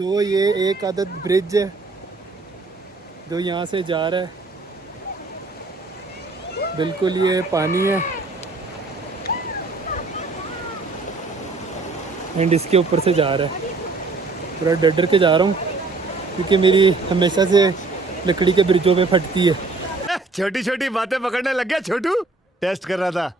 सो ये एक आदत ब्रिज है जो यहाँ से जा रहा है, बिल्कुल ये पानी है एंड इसके ऊपर से जा रहा है। पूरा डर डर के जा रहा हूँ क्योंकि मेरी हमेशा से लकड़ी के ब्रिजों पे फटती है। छोटी छोटी बातें पकड़ने लग गया छोटू, टेस्ट कर रहा था।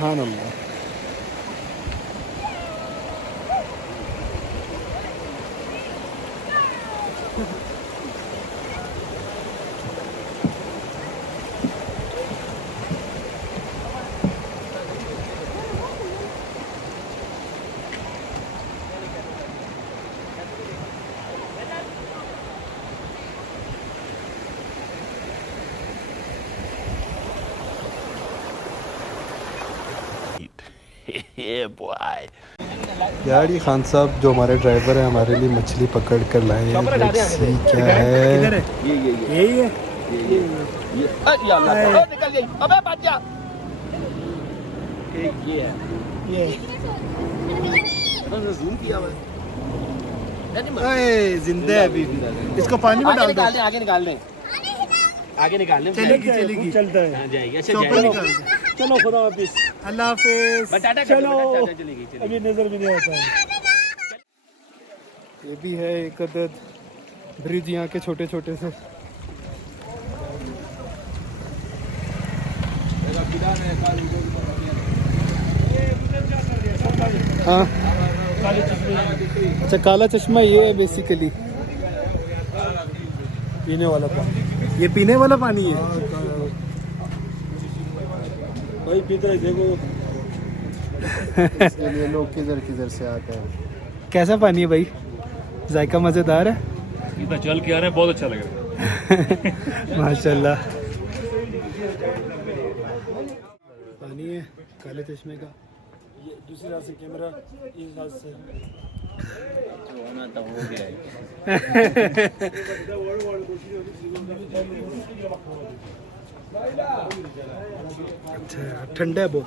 हाँ नंबर यार ये खान साहब जो हमारे ड्राइवर हैं हमारे लिए मछली पकड़ कर लाए हैं। लेट्स सी क्या है। यही है अबे बच जा। ये जूम किया हुआ है। जिंदा है अभी भी। इसको पानी में डाल दो। आगे निकाल लें आगे निकाल लें। चलेगी चलेगी चलता है। जाएगी अच्छा ऊपर निकाल जाएगी। दो। चलो खुदा हाफिज। अल्लाह हाफिज। टाटा चलो चलेगी चलेगी। अभी नजर भी नहीं आता है। ये भी है एक अदद ब्रिज यहाँ के छोटे छोटे से। हाँ अच्छा, काला चश्मा ये है बेसिकली पीने वाला पानी। ये पीने वाला पानी है। भाई पीते रहे देखो। इसके लिए लोग किधर किधर से आते हैं। कैसा पानी है भाई? जायका मज़ेदार है? इधर चल के आ रहे हैं, बहुत अच्छा लग रहा है। माशाल्लाह। पानी है काले चश्मे का। ये दूसरी हाथ से कैमरा, इस हाथ से होना तो हो गया है। अच्छा ठंडा है बहुत।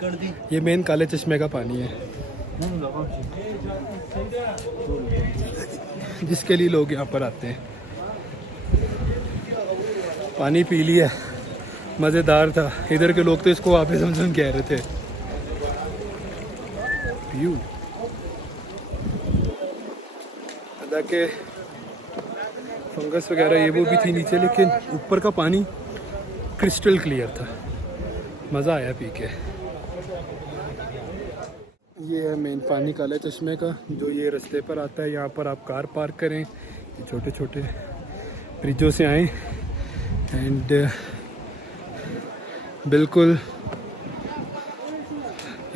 कर दी। ये मेन काले चश्मे का पानी है जिसके लिए लोग यहाँ पर आते हैं। पानी पी लिया, मज़ेदार था। इधर के लोग तो इसको वापस समझ कह रहे थे। व्यू अदा के फंगस वगैरह ये वो भी थी नीचे, लेकिन ऊपर का पानी क्रिस्टल क्लियर था। मज़ा आया पी के। ये है मेन पानी काले चश्मे का जो ये रास्ते पर आता है। यहाँ पर आप कार पार्क करें, छोटे छोटे ब्रिजों से आएँ एंड बिल्कुल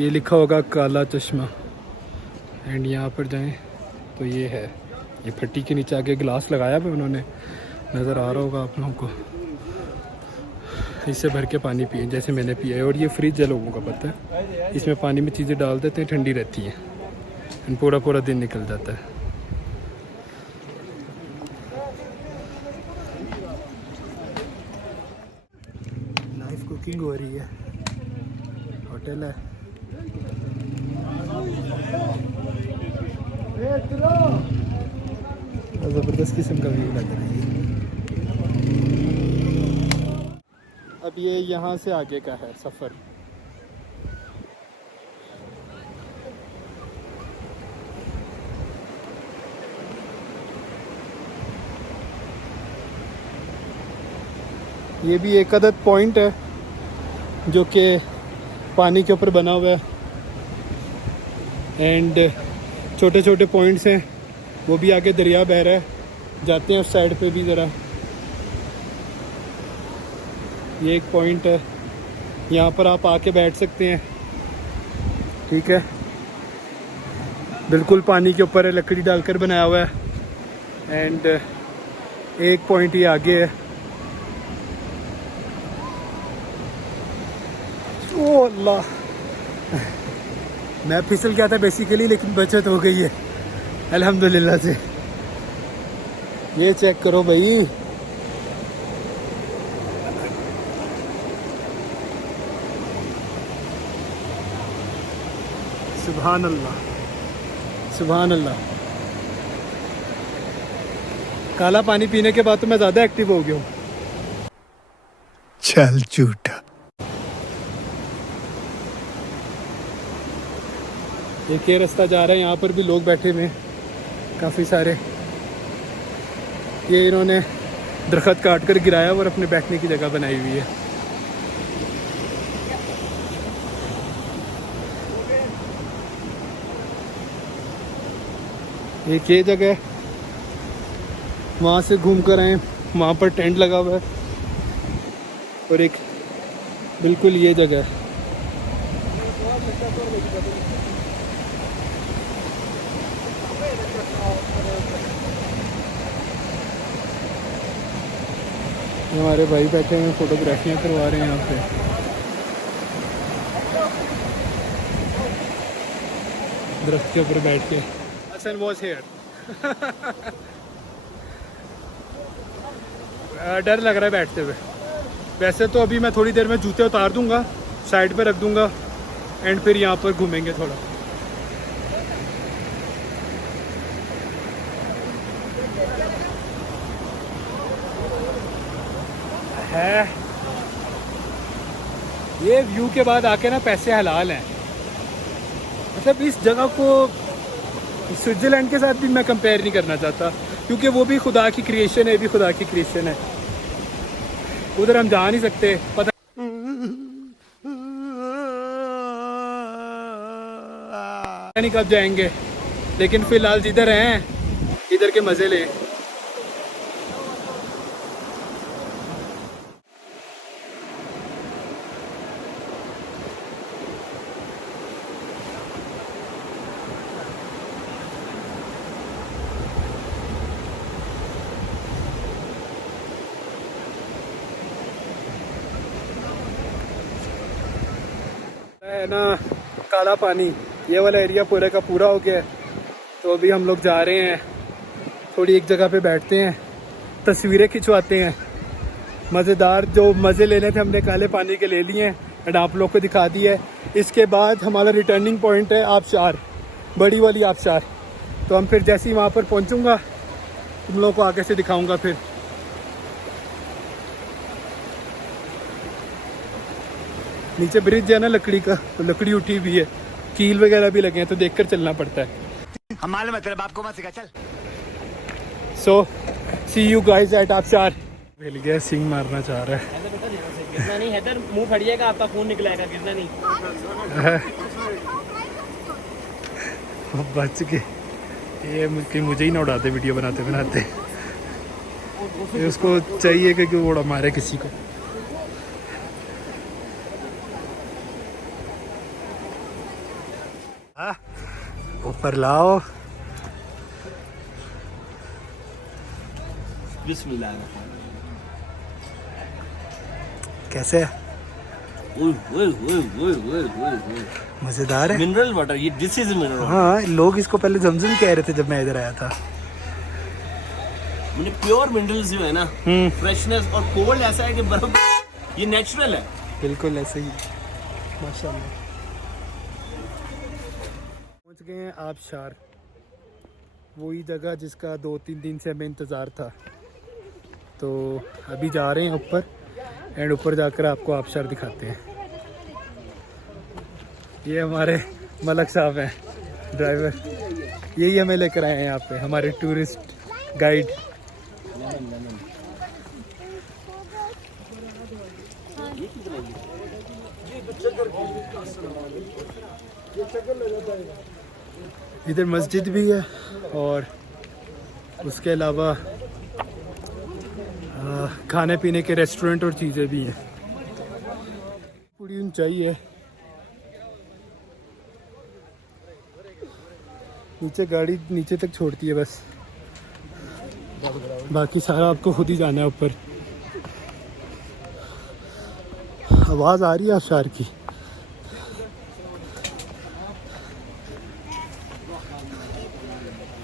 ये लिखा होगा काला चश्मा एंड यहाँ पर जाएं तो ये है। ये फट्टी के नीचे आगे गिलास लगाया हुआ उन्होंने, नज़र आ रहा होगा आप लोगों को। इससे भर के पानी पिए जैसे मैंने पिया है। और ये फ्रिज है, लोगों का पता है। इसमें पानी में चीज़ें डाल देते हैं, ठंडी रहती हैं एंड पूरा पूरा दिन निकल जाता है। लाइव कुकिंग हो रही है, होटल है। ज़बरदस्त किस्म का व्यू लग रहा है। अब ये यहाँ से आगे का है सफ़र। ये भी एक अदद पॉइंट है जो कि पानी के ऊपर बना हुआ है एंड छोटे छोटे पॉइंट्स हैं। वो भी आगे दरिया बह रहा है, जाते हैं उस साइड पे भी ज़रा। ये एक पॉइंट है, यहाँ पर आप आके बैठ सकते हैं, ठीक है। बिल्कुल पानी के ऊपर लकड़ी डालकर बनाया हुआ है। एंड एक पॉइंट ये आगे है। ओ अल्लाह, मैं फिसल गया था बेसिकली, लेकिन बचत हो गई है अल्हम्दुलिल्लाह से। ये चेक करो भाई, सुभान अल्लाह सुभान अल्लाह। काला पानी पीने के बाद तो मैं ज़्यादा एक्टिव हो गया हूँ। चल झूठा। एक ये रास्ता जा रहा है, यहाँ पर भी लोग बैठे हुए हैं काफ़ी सारे। ये इन्होंने दरख्त काट कर गिराया और अपने बैठने की जगह बनाई हुई है। एक ये जगह, वहाँ से घूम कर आए, वहाँ पर टेंट लगा हुआ है। और एक बिल्कुल ये जगह है। हमारे भाई बैठे हैं, फोटोग्राफियाँ करवा रहे हैं यहाँ पे। दरख्त के ऊपर बैठ के। Hasan was here. डर लग रहा है बैठते हुए। वैसे तो अभी मैं थोड़ी देर में जूते उतार दूंगा, साइड पे रख दूंगा एंड फिर यहाँ पर घूमेंगे थोड़ा। है ये व्यू के बाद आके ना पैसे हलाल हैं। मतलब इस जगह को स्विट्ज़रलैंड के साथ भी मैं कंपेयर नहीं करना चाहता, क्योंकि वो भी खुदा की क्रिएशन है, ये भी खुदा की क्रिएशन है। उधर हम जा नहीं सकते, पता नहीं कब जाएंगे, लेकिन फिलहाल जिधर हैं इधर के मज़े लें। है ना काला पानी, ये वाला एरिया पूरे का पूरा हो गया है। तो अभी हम लोग जा रहे हैं, थोड़ी एक जगह पे बैठते हैं, तस्वीरें खिंचवाते हैं। मज़ेदार जो मज़े लेने थे हमने काले पानी के ले लिए हैं एंड आप लोग को दिखा दिया है। इसके बाद हमारा रिटर्निंग पॉइंट है आबशार, बड़ी वाली आबशार। तो हम फिर जैसे ही वहाँ पर पहुँचूँगा तुम लोगों को आगे से दिखाऊँगा। फिर नीचे ब्रिज है ना लकड़ी का, तो लकड़ी उठी हुई है, कील वगैरह भी लगे हैं, तो देखकर चलना पड़ता है। हमारे मतलब आपको मत सिखा, चल। सो सी यू गाइस एट आबशार। मिल गया, सिंग मारना चाह रहा है। गिरना नहीं हैदर, मुंह फटिएगा, आपका खून निकलेगा, गिरना नहीं। बच के ये मुझे ही ना उड़ा दे वीडियो बनाते बनाते। उसको चाहिए कि वो उड़ा मारे किसी को। ऊपर लाओ। बिस्मिल्लाह। कैसे है? मजेदार है। मिनरल वाटर, ये दिस इज मिनरल। हाँ, लोग इसको पहले जमजम कह रहे थे जब मैं इधर आया था। मैंने प्योर मिनरल्स जो है ना, फ्रेशनेस और कोल्ड ऐसा है कि बर्फ, ये नेचुरल है। बिल्कुल ऐसे ही, माशाल्लाह। पहुंच गए हैं आबशार, वही जगह जिसका 2-3 दिन से हमें इंतज़ार था। तो अभी जा रहे हैं ऊपर एंड ऊपर जाकर आपको आबशार दिखाते हैं। ये हमारे मलक साहब हैं ड्राइवर, यही हमें लेकर आए हैं यहाँ पे, हमारे टूरिस्ट गाइड। इधर मस्जिद भी है और उसके अलावा खाने पीने के रेस्टोरेंट और चीज़ें भी हैं। पूरी ऊंचाई है। नीचे गाड़ी नीचे तक छोड़ती है बस, बाकी सारा आपको खुद ही जाना है ऊपर। आवाज़ आ रही है आबशार की।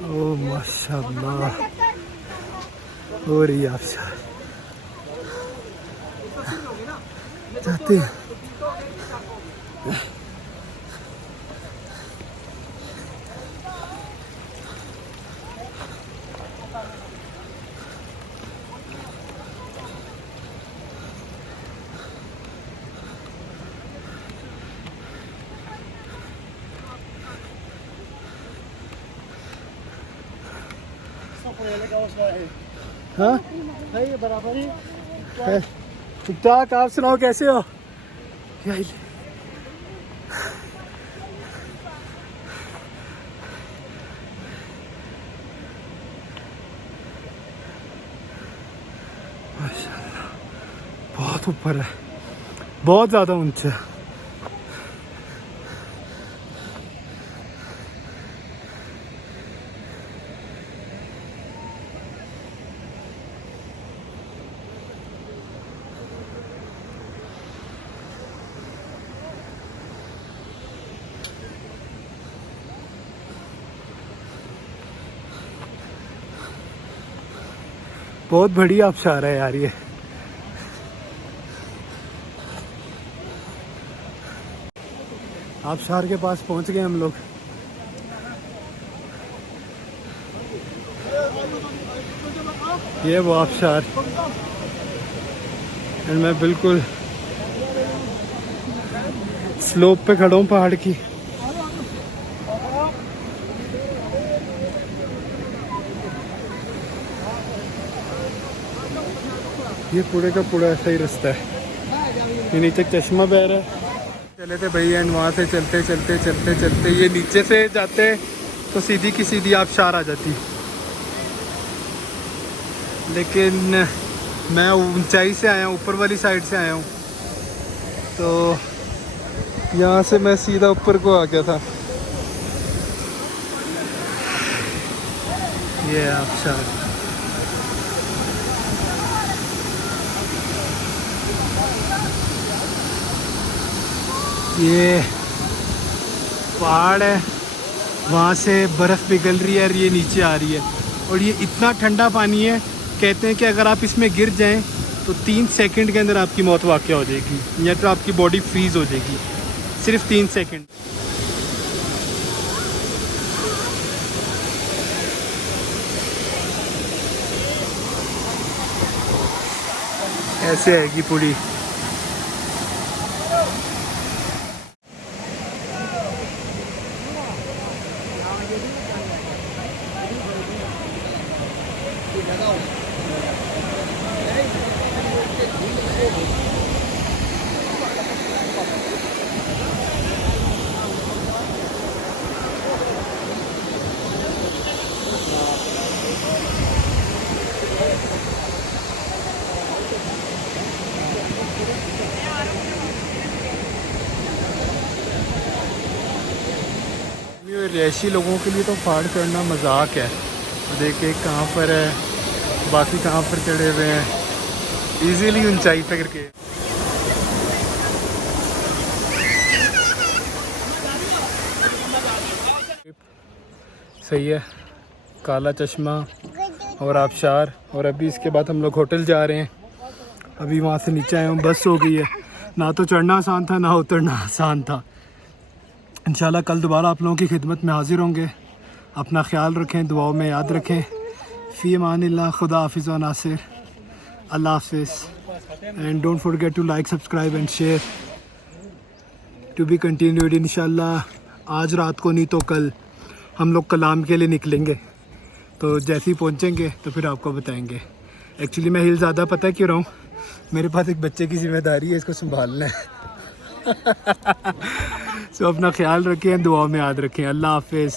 ओ माशाल्लाह हो रही है आबशार। जाते हैं। हाँ बराबर ही है। ठीक ठाक, आप सुनाओ कैसे हो? माशाल्लाह बहुत ऊपर है, बहुत ज़्यादा ऊंचा है। बहुत बढ़िया आबशार है यार ये। आबशार के पास पहुंच गए हम लोग। ये वो आबशार, और मैं बिल्कुल स्लोप पे खड़ा हूँ पहाड़ की। ये पूरे का पूरा ऐसा ही रास्ता है। ये नीचे चश्मा बह रहा है। चले थे भैया, वहाँ से चलते चलते चलते चलते ये नीचे से जाते तो सीधी की सीधी आबशार आ जाती, लेकिन मैं ऊंचाई से आया हूँ, ऊपर वाली साइड से आया हूँ, तो यहाँ से मैं सीधा ऊपर को आ गया था। ये आबशार ये पहाड़ है, वहाँ से बर्फ़ पिघल रही है और ये नीचे आ रही है, और ये इतना ठंडा पानी है, कहते हैं कि अगर आप इसमें गिर जाएं तो 3 सेकंड के अंदर आपकी मौत वाक़या हो जाएगी, या तो आपकी बॉडी फ्रीज़ हो जाएगी, सिर्फ 3 सेकंड। ऐसे आएगी पूरी। रिहायशी लोगों के लिए तो पहाड़ चढ़ना मजाक है। देखिए कहाँ पर है, बाकी कहाँ पर चढ़े हुए हैं इजीली ऊंचाई पे करके। सही है, काला चश्मा और आबशार, और अभी इसके बाद हम लोग होटल जा रहे हैं। अभी वहाँ से नीचे आए हूँ, बस हो गई है। ना तो चढ़ना आसान था ना उतरना आसान था। इंशाल्लाह कल दोबारा आप लोगों की खिदमत में हाजिर होंगे। अपना ख्याल रखें, दुआओं में याद रखें। फ़ी अमानिल्लाह, खुदा हाफिज़ व नासिर, अल्लाह हाफिज़, and don't forget to like, subscribe and share. To be continued इंशाल्लाह। आज रात को नहीं तो कल हम लोग कलाम के लिए निकलेंगे, तो जैसे ही पहुँचेंगे तो फिर आपको बताएंगे। एक्चुअली मैं हिल ज़्यादा पता क्यों रहा हूँ, मेरे पास एक बच्चे की ज़िम्मेदारी है, इसको संभालना है। सो अपना ख्याल रखें, दुआ में याद रखें। अल्लाह हाफिज़।